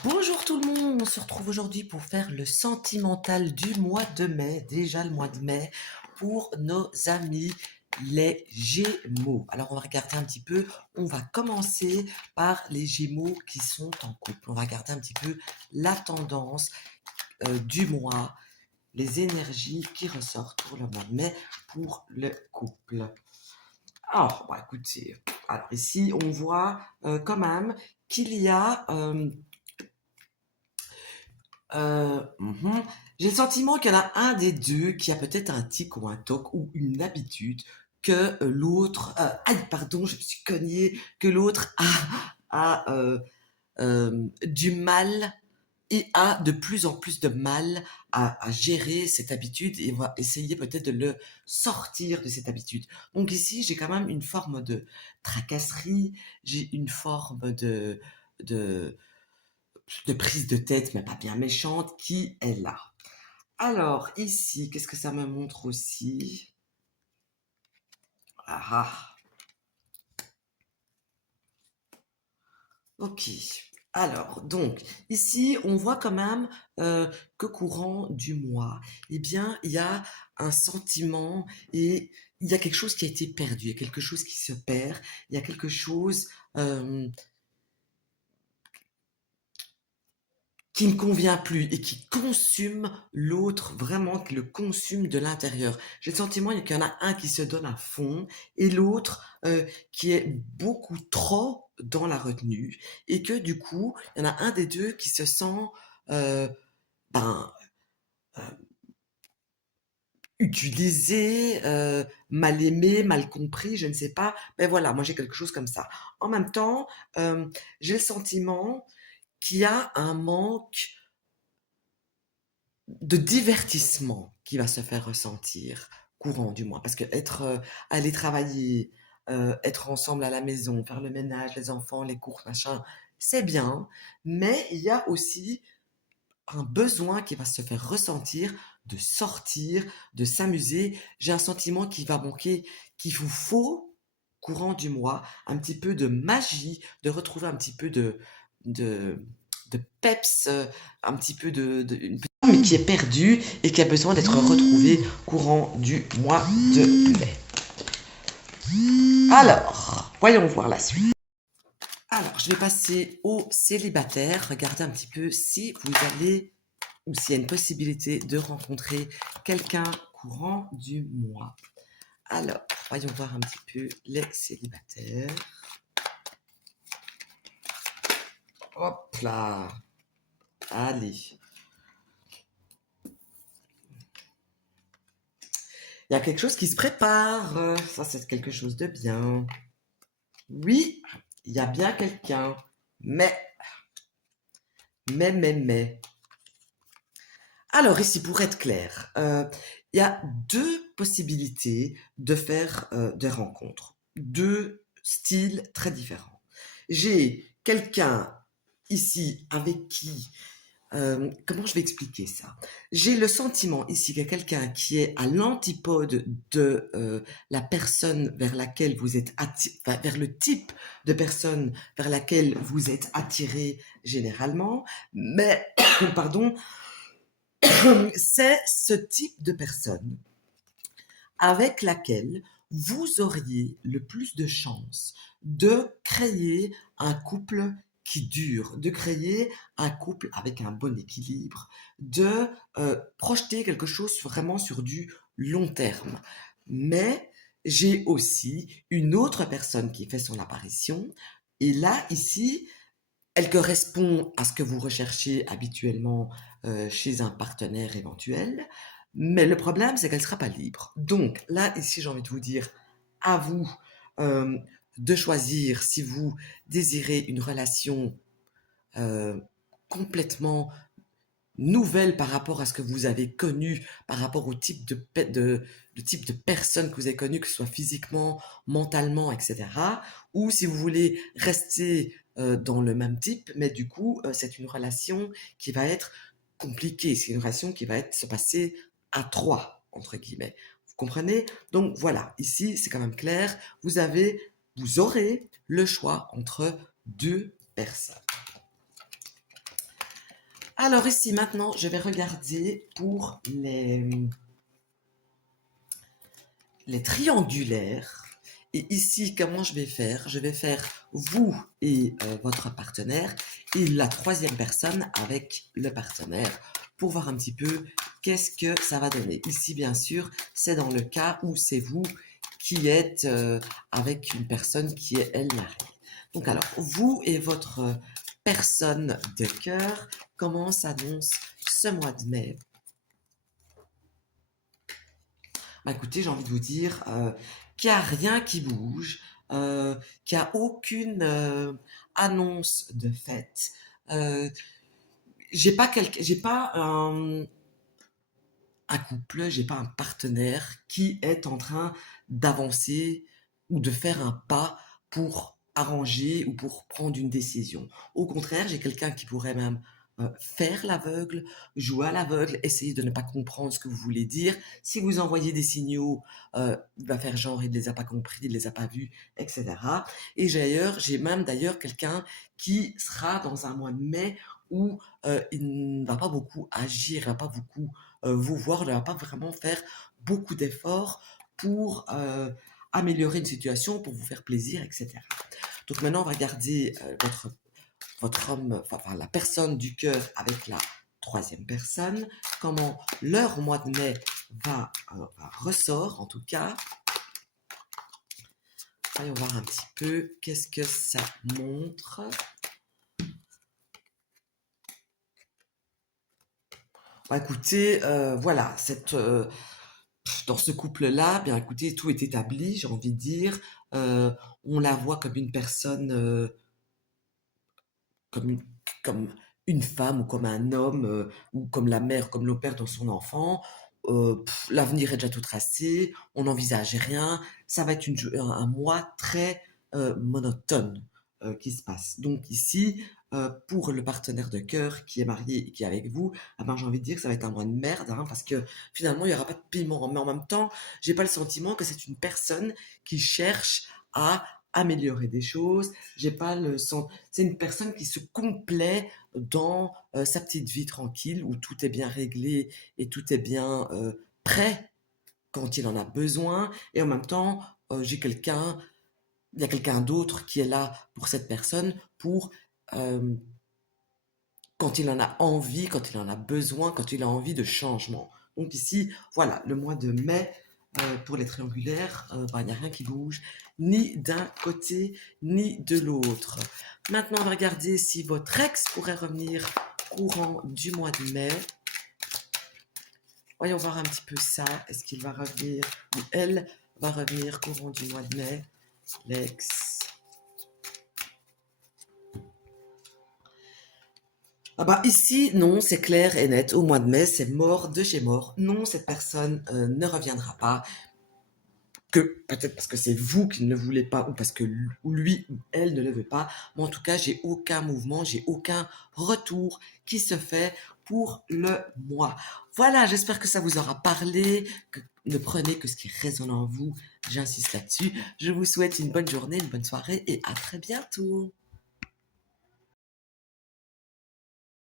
Bonjour tout le monde, on se retrouve aujourd'hui pour faire le sentimental du mois de mai, déjà le mois de mai, pour nos amis les Gémeaux. Alors on va regarder un petit peu, on va commencer par les Gémeaux qui sont en couple. On va regarder un petit peu la tendance du mois, les énergies qui ressortent pour le mois de mai pour le couple. Alors, bah écoutez, alors ici on voit quand même qu'il y a j'ai le sentiment qu'il y en a un des 2 qui a peut-être un tic ou un toc ou une habitude que, l'autre, aïe pardon, je me suis cognée, que l'autre a du mal et a de plus en plus de mal à gérer cette habitude et va essayer peut-être de le sortir de cette habitude. Donc ici, j'ai quand même une forme de tracasserie, j'ai une forme de de prise de tête, mais pas bien méchante, qui est là. Alors, ici, qu'est-ce que ça me montre aussi? Ah ah, ok. Alors, donc, ici, on voit quand même que courant du mois, eh bien, il y a un sentiment et il y a quelque chose qui a été perdu, il y a quelque chose qui se perd, il y a quelque chose euh, qui ne convient plus et qui consume l'autre, vraiment qui le consume de l'intérieur. J'ai le sentiment qu'il y en a un qui se donne à fond et l'autre qui est beaucoup trop dans la retenue et que du coup, il y en a un des deux qui se sent euh, ben, euh, utilisé, mal aimé, mal compris, je ne sais pas. Mais voilà, moi j'ai quelque chose comme ça. En même temps, j'ai le sentiment qu'il y a un manque de divertissement qui va se faire ressentir courant du mois. Parce que aller travailler, être ensemble à la maison, faire le ménage, les enfants, les courses, machin, c'est bien. Mais il y a aussi un besoin qui va se faire ressentir de sortir, de s'amuser. J'ai un sentiment qui va manquer, qu'il vous faut courant du mois, un petit peu de magie, de retrouver un petit peu de, de peps, un petit peu une petite âme qui est perdue et qui a besoin d'être retrouvée courant du mois de mai. Alors, voyons voir la suite. Alors, je vais passer aux célibataires. Regardez un petit peu si vous allez ou s'il y a une possibilité de rencontrer quelqu'un courant du mois. Alors, voyons voir un petit peu les célibataires. Hop là. Allez. Il y a quelque chose qui se prépare. Ça, c'est quelque chose de bien. Oui, il y a bien quelqu'un. Mais. Alors ici, pour être clair, il y a deux possibilités de faire des rencontres, deux styles très différents. J'ai quelqu'un ici avec qui, comment je vais expliquer ça? J'ai le sentiment ici qu'il y a quelqu'un qui est à l'antipode de la personne vers laquelle vous êtes enfin, vers le type de personne vers laquelle vous êtes attiré généralement, mais pardon, c'est ce type de personne avec laquelle vous auriez le plus de chances de créer un couple qui dure, de créer un couple avec un bon équilibre, de projeter quelque chose vraiment sur du long terme. Mais j'ai aussi une autre personne qui fait son apparition. Et là, ici, elle correspond à ce que vous recherchez habituellement chez un partenaire éventuel, mais le problème, c'est qu'elle ne sera pas libre. Donc là, ici, j'ai envie de vous dire à vous euh, de choisir si vous désirez une relation euh, complètement nouvelle par rapport à ce que vous avez connu, par rapport au type de type de personne que vous avez connu, que ce soit physiquement, mentalement, etc. Ou si vous voulez rester dans le même type, mais du coup, c'est une relation qui va être compliquée, c'est une relation qui va se passer à trois, entre guillemets. Vous comprenez? Donc voilà, ici, c'est quand même clair, vous aurez le choix entre deux personnes. Alors ici, maintenant, je vais regarder pour les triangulaires. Et ici, comment je vais faire? Je vais faire vous et votre partenaire et la troisième personne avec le partenaire pour voir un petit peu qu'est-ce que ça va donner. Ici, bien sûr, c'est dans le cas où c'est vous qui êtes avec une personne qui est, elle, mariée. Donc alors, vous et votre personne de cœur, comment s'annonce ce mois de mai? Bah, écoutez, j'ai envie de vous dire qu'il n'y a rien qui bouge, qu'il n'y a aucune annonce de fête. Euh, j'ai pas un couple, j'ai pas un partenaire qui est en train d'avancer ou de faire un pas pour arranger ou pour prendre une décision. Au contraire, j'ai quelqu'un qui pourrait même faire l'aveugle, jouer à l'aveugle, essayer de ne pas comprendre ce que vous voulez dire. Si vous envoyez des signaux, il va faire genre il ne les a pas compris, il ne les a pas vus, etc. Et j'ai même d'ailleurs quelqu'un qui sera dans un mois de mai où il ne va pas beaucoup agir, il ne va pas beaucoup vous voir, ne va pas vraiment faire beaucoup d'efforts pour améliorer une situation, pour vous faire plaisir, etc. Donc maintenant, on va garder votre homme, enfin la personne du cœur avec la troisième personne, comment leur mois de mai ressort en tout cas. Voyons voir un petit peu qu'est-ce que ça montre. Bah, écoutez, voilà, dans ce couple-là, bien écoutez, tout est établi, j'ai envie de dire. On la voit comme une personne, comme une, comme une femme ou comme un homme, ou comme la mère, comme le père dans son enfant. L'avenir est déjà tout tracé, on n'envisage rien. Ça va être un mois très monotone qui se passe. Donc ici, pour le partenaire de cœur qui est marié et qui est avec vous, ah ben, j'ai envie de dire que ça va être un mois de merde, hein, parce que finalement, il n'y aura pas de piment. Mais en même temps, j'ai pas le sentiment que c'est une personne qui cherche à améliorer des choses. J'ai pas le sent... C'est une personne qui se complaît dans sa petite vie tranquille où tout est bien réglé et tout est bien prêt quand il en a besoin. Et en même temps, il y a quelqu'un d'autre qui est là pour cette personne pour euh, quand il en a envie, quand il en a besoin, quand il a envie de changement. Donc ici, voilà, le mois de mai, pour les triangulaires, bah, il n'y a rien qui bouge, ni d'un côté, ni de l'autre. Maintenant, on va regarder si votre ex pourrait revenir courant du mois de mai. Voyons voir un petit peu ça. Est-ce qu'il va revenir ou elle va revenir courant du mois de mai? L'ex. Ah bah ici, non, c'est clair et net. Au mois de mai, c'est mort de chez mort. Non, cette personne ne reviendra pas. Que peut-être parce que c'est vous qui ne le voulez pas ou parce que lui ou elle ne le veut pas. Mais en tout cas, j'ai aucun mouvement, j'ai aucun retour qui se fait pour le mois. Voilà, j'espère que ça vous aura parlé. Ne prenez que ce qui résonne en vous. J'insiste là-dessus. Je vous souhaite une bonne journée, une bonne soirée et à très bientôt.